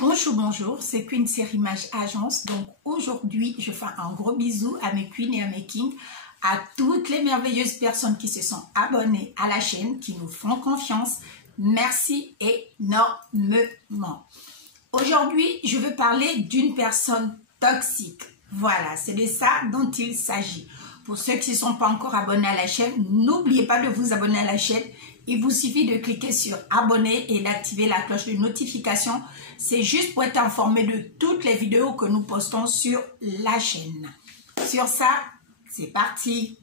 Bonjour, bonjour, c'est Queen Série Mage Agence. Donc aujourd'hui, je fais un gros bisou à mes queens et à mes kings, à toutes les merveilleuses personnes qui se sont abonnées à la chaîne, qui nous font confiance. Merci énormément. Aujourd'hui, je veux parler d'une personne toxique. Voilà, c'est de ça dont il s'agit. Pour ceux qui ne sont pas encore abonnés à la chaîne, n'oubliez pas de vous abonner à la chaîne. Il vous suffit de cliquer sur abonner et d'activer la cloche de notification. C'est juste pour être informé de toutes les vidéos que nous postons sur la chaîne. Sur ça, c'est parti.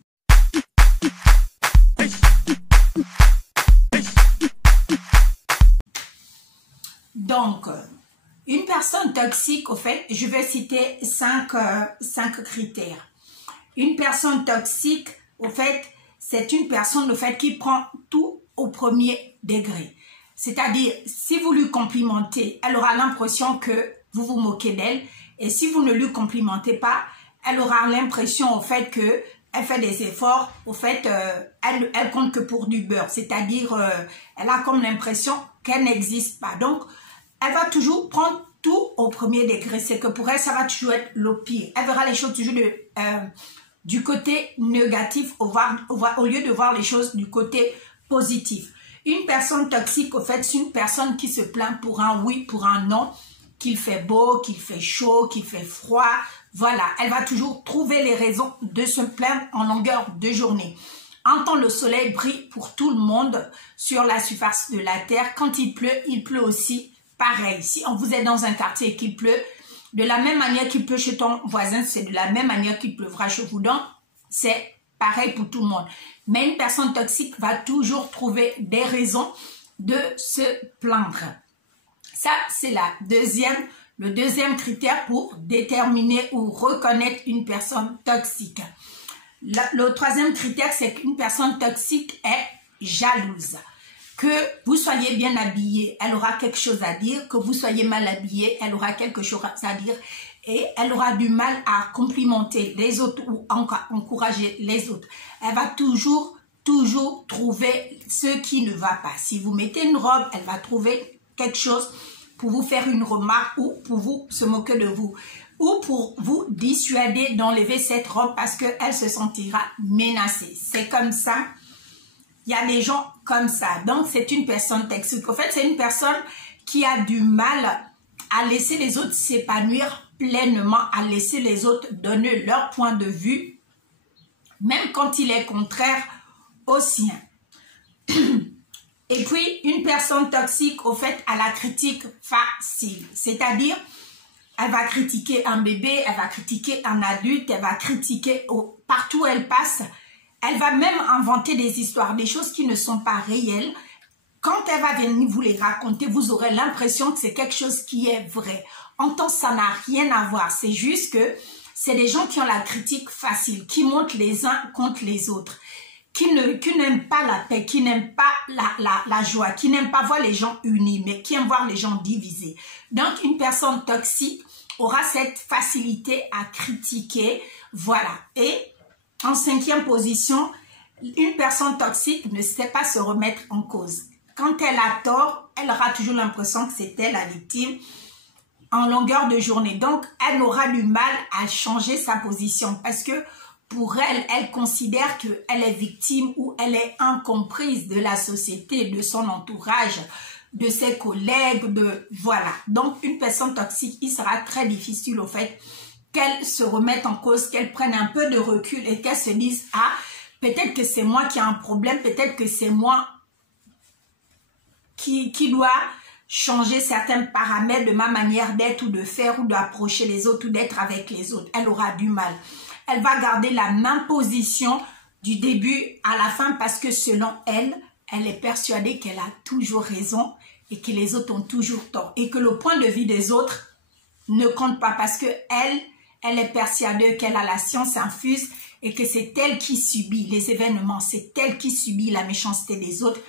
Donc, une personne toxique, au fait, je vais citer cinq critères. Une personne toxique, au fait, c'est une personne, au fait, qui prend tout au premier degré. C'est-à-dire, si vous lui complimentez, elle aura l'impression que vous vous moquez d'elle. Et si vous ne lui complimentez pas, elle aura l'impression, au fait, que elle fait des efforts. Au fait, elle compte que pour du beurre. C'est-à-dire, elle a comme l'impression qu'elle n'existe pas. Donc, elle va toujours prendre tout au premier degré. C'est que pour elle, ça va toujours être le pire. Elle verra les choses toujours du côté négatif au lieu de voir les choses du côté positif. Une personne toxique, au fait, c'est une personne qui se plaint pour un oui, pour un non, qu'il fait beau, qu'il fait chaud, qu'il fait froid. Voilà, elle va toujours trouver les raisons de se plaindre en longueur de journée. En temps, le soleil brille pour tout le monde sur la surface de la terre. Quand il pleut aussi pareil. Si vous êtes dans un quartier et qu'il pleut, de la même manière qu'il pleut chez ton voisin, c'est de la même manière qu'il pleuvra chez vous. Donc, c'est pareil pour tout le monde. Mais une personne toxique va toujours trouver des raisons de se plaindre. Ça, c'est le deuxième critère pour déterminer ou reconnaître une personne toxique. Le troisième critère, c'est qu'une personne toxique est jalouse. Que vous soyez bien habillé, elle aura quelque chose à dire. Que vous soyez mal habillé, elle aura quelque chose à dire. Et elle aura du mal à complimenter les autres ou encourager les autres. Elle va toujours trouver ce qui ne va pas. Si vous mettez une robe, elle va trouver quelque chose pour vous faire une remarque ou pour vous se moquer de vous. Ou pour vous dissuader d'enlever cette robe parce qu'elle se sentira menacée. C'est comme ça. Il y a des gens comme ça. Donc, c'est une personne toxique. En fait, c'est une personne qui a du mal à laisser les autres s'épanouir pleinement, à laisser les autres donner leur point de vue, même quand il est contraire au sien. Et puis, une personne toxique, au fait, a la critique facile. C'est-à-dire, elle va critiquer un bébé, elle va critiquer un adulte, elle va critiquer partout où elle passe. Elle va même inventer des histoires, des choses qui ne sont pas réelles. Quand elle va venir vous les raconter, vous aurez l'impression que c'est quelque chose qui est vrai. En temps, ça n'a rien à voir. C'est juste que c'est des gens qui ont la critique facile, qui montent les uns contre les autres, qui n'aiment pas la paix, qui n'aiment pas la joie, qui n'aiment pas voir les gens unis, mais qui aiment voir les gens divisés. Donc, une personne toxique aura cette facilité à critiquer. Voilà. Et en cinquième position, une personne toxique ne sait pas se remettre en cause. Quand elle a tort, elle aura toujours l'impression que c'est elle la victime en longueur de journée. Donc, elle aura du mal à changer sa position parce que pour elle, elle considère qu'elle est victime ou elle est incomprise de la société, de son entourage, de ses collègues, voilà. Donc, une personne toxique, il sera très difficile au fait qu'elle se remette en cause, qu'elle prenne un peu de recul et qu'elle se dise « Ah, peut-être que c'est moi qui ai un problème, peut-être que c'est moi qui doit changer certains paramètres de ma manière d'être ou de faire ou d'approcher les autres ou d'être avec les autres. » Elle aura du mal. Elle va garder la même position du début à la fin parce que selon elle, elle est persuadée qu'elle a toujours raison et que les autres ont toujours tort et que le point de vue des autres ne compte pas parce que elle est persuadée qu'elle a la science infuse et que c'est elle qui subit les événements, c'est elle qui subit la méchanceté des autres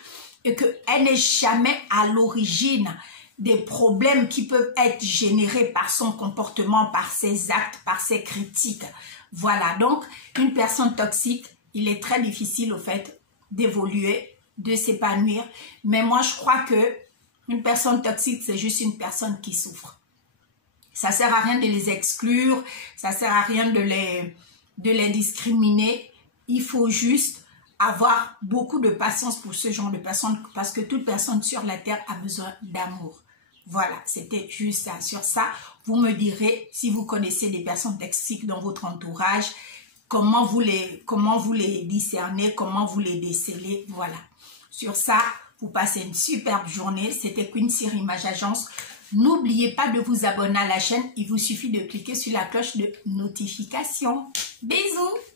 et qu'elle n'est jamais à l'origine des problèmes qui peuvent être générés par son comportement, par ses actes, par ses critiques. Voilà, donc une personne toxique, il est très difficile au fait d'évoluer, de s'épanouir. Mais moi, je crois que Une personne toxique, c'est juste une personne qui souffre. Ça sert à rien de les exclure, ça sert à rien de les discriminer. Il faut juste avoir beaucoup de patience pour ce genre de personnes parce que toute personne sur la terre a besoin d'amour. Voilà, c'était juste ça. Sur ça, vous me direz si vous connaissez des personnes toxiques dans votre entourage, comment vous les discernez, comment vous les décelez. Voilà. Sur ça, vous passez une superbe journée. C'était Quincy Image Agence. N'oubliez pas de vous abonner à la chaîne. Il vous suffit de cliquer sur la cloche de notification. Bisous!